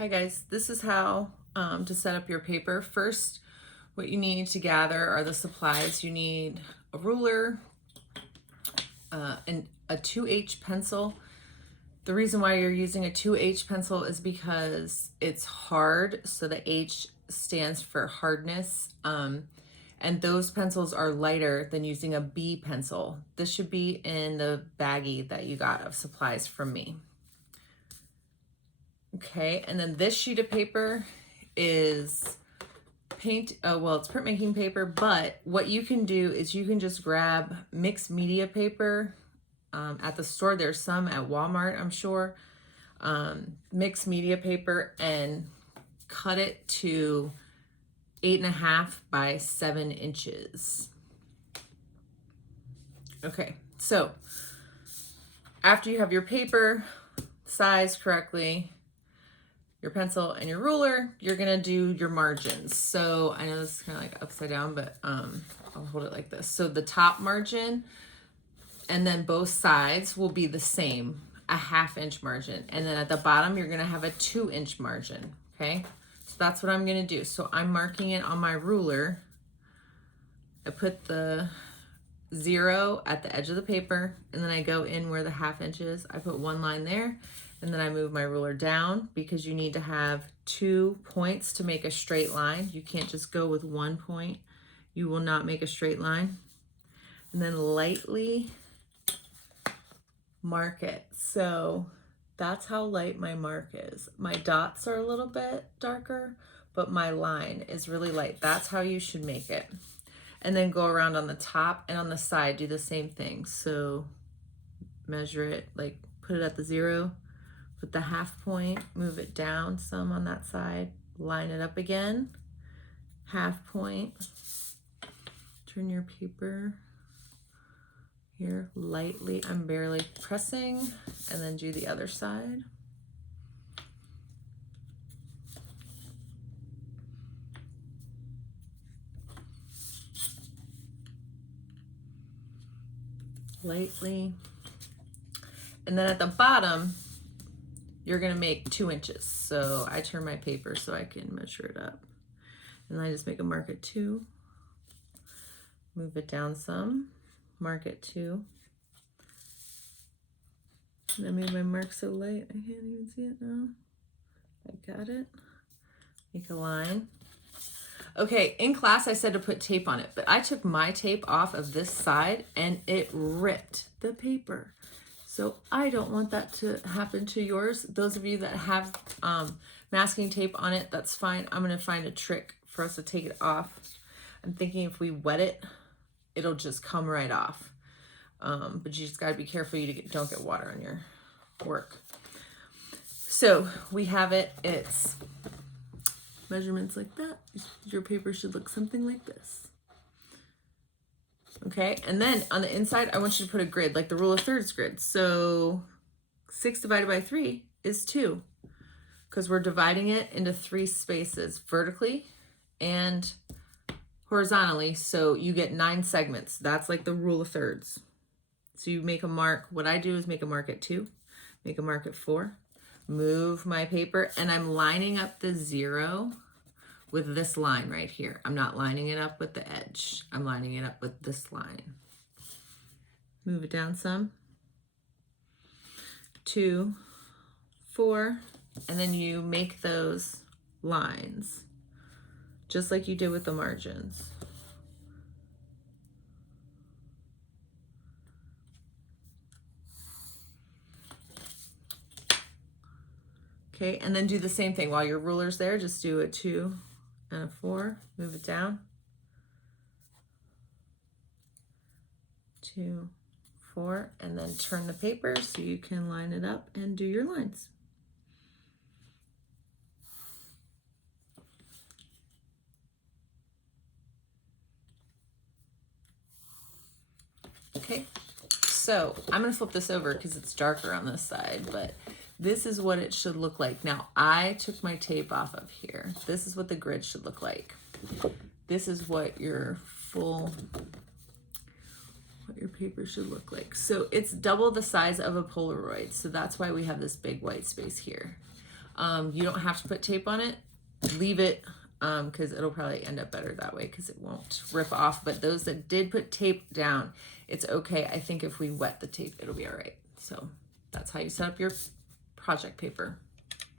Hi guys, this is how to set up your paper. First, what you need to gather are the supplies. You need a ruler, and a 2H pencil. The reason why you're using a 2H pencil is because it's hard, so the H stands for hardness, and those pencils are lighter than using a B pencil. This should be in the baggie that you got of supplies from me. Okay, and then this sheet of paper is it's printmaking paper, but what you can do is you can just grab mixed media paper at the store. There's some at Walmart, I'm sure. Mixed media paper, and cut it to 8.5 by 7 inches. Okay, so after you have your paper sized correctly, your pencil and your ruler, you're gonna do your margins. So I know this is kind of like upside down, but I'll hold it like this. So the top margin and then both sides will be the same, a 1/2 inch margin. And then at the bottom, you're gonna have a 2-inch margin, okay? So that's what I'm gonna do. So I'm marking it on my ruler. I put the 0 at the edge of the paper, and then I go in where the 1/2 inch is. I put 1 line there, and then I move my ruler down because you need to have 2 points to make a straight line. You can't just go with 1 point. You will not make a straight line. And then lightly mark it. So that's how light my mark is. My dots are a little bit darker, but my line is really light. That's how you should make it. And then go around on the top and on the side, do the same thing. So measure it, like put it at the 0, put the 1/2 point, move it down some on that side, line it up again, 1/2 point, turn your paper here lightly, I'm barely pressing, and then do the other side. Lightly. And then at the bottom, you're gonna make 2 inches. So I turn my paper so I can measure it up. And then I just make a mark at 2, move it down some, mark at 2. And I made my mark so light, I can't even see it now. I got it. Make a line. Okay, in class I said to put tape on it, but I took my tape off of this side and it ripped the paper. So I don't want that to happen to yours. Those of you that have masking tape on it, that's fine. I'm gonna find a trick for us to take it off. I'm thinking if we wet it, it'll just come right off. But you just gotta be careful you don't get water on your work. So we have it, it's measurements like that. Your paper should look something like this. Okay, and then on the inside, I want you to put a grid, like the rule of thirds grid. So 6 divided by 3 is 2, because we're dividing it into 3 spaces, vertically and horizontally. So you get 9 segments. That's like the rule of thirds. So you make a mark. What I do is make a mark at 2, make a mark at 4, move my paper, and I'm lining up the 0 with this line right here. I'm not lining it up with the edge. I'm lining it up with this line. Move it down some. 2, 4, and then you make those lines just like you did with the margins. Okay, and then do the same thing while your ruler's there. Just do a 2 and a 4, move it down. 2, 4, and then turn the paper so you can line it up and do your lines. Okay, so I'm gonna flip this over because it's darker on this side, but this is what it should look like. Now, I took my tape off of here. This is what the grid should look like. This is what your paper should look like. So it's double the size of a Polaroid. So that's why we have this big white space here. You don't have to put tape on it. Leave it, because it'll probably end up better that way because it won't rip off. But those that did put tape down, it's okay. I think if we wet the tape, it'll be all right. So that's how you set up your project paper.